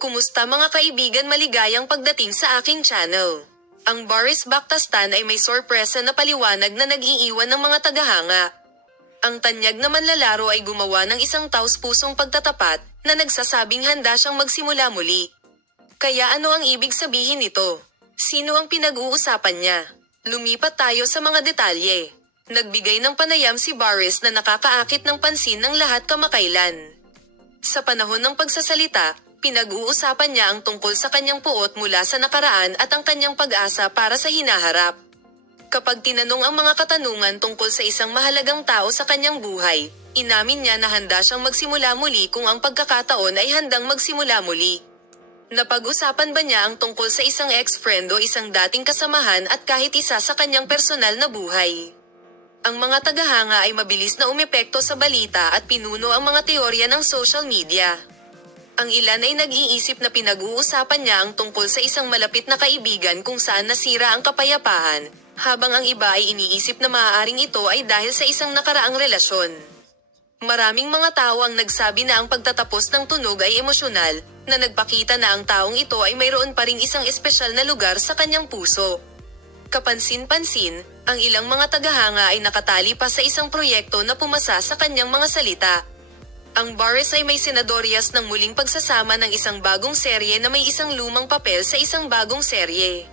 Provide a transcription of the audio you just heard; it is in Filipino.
Kumusta mga kaibigan, maligayang pagdating sa aking channel. Ang Boris Bakhtastan ay may sorpresa na paliwanag na nag-iiwan ng mga tagahanga. Ang tanyag na manlalaro ay gumawa ng isang taos-pusong pagtatapat, na nagsasabing handa siyang magsimula muli. Kaya ano ang ibig sabihin nito? Sino ang pinag-uusapan niya? Lumipat tayo sa mga detalye. Nagbigay ng panayam si Boris na nakakaakit ng pansin ng lahat kamakailan. Sa panahon ng pagsasalita, pinag-uusapan niya ang tungkol sa kanyang puot mula sa nakaraan at ang kanyang pag-asa para sa hinaharap. Kapag tinanong ang mga katanungan tungkol sa isang mahalagang tao sa kanyang buhay, inamin niya na handa siyang magsimula muli kung ang pagkakataon ay handang magsimula muli. Napag-usapan ba niya ang tungkol sa isang ex-friend o isang dating kasamahan at kahit isa sa kanyang personal na buhay? Ang mga tagahanga ay mabilis na umepekto sa balita at pinuno ang mga teorya ng social media. Ang ilan ay nag-iisip na pinag-uusapan niya ang tungkol sa isang malapit na kaibigan kung saan nasira ang kapayapaan, habang ang iba ay iniisip na maaaring ito ay dahil sa isang nakaraang relasyon. Maraming mga tao ang nagsabi na ang pagtatapos ng tunog ay emosyonal, na nagpakita na ang taong ito ay mayroon pa ring isang espesyal na lugar sa kanyang puso. Kapansin-pansin, ang ilang mga tagahanga ay nakatali pa sa isang proyekto na pumasa sa kanyang mga salita. Ang Boris ay may senadoryas ng muling pagsasama ng isang bagong serye na may isang lumang papel sa isang bagong serye.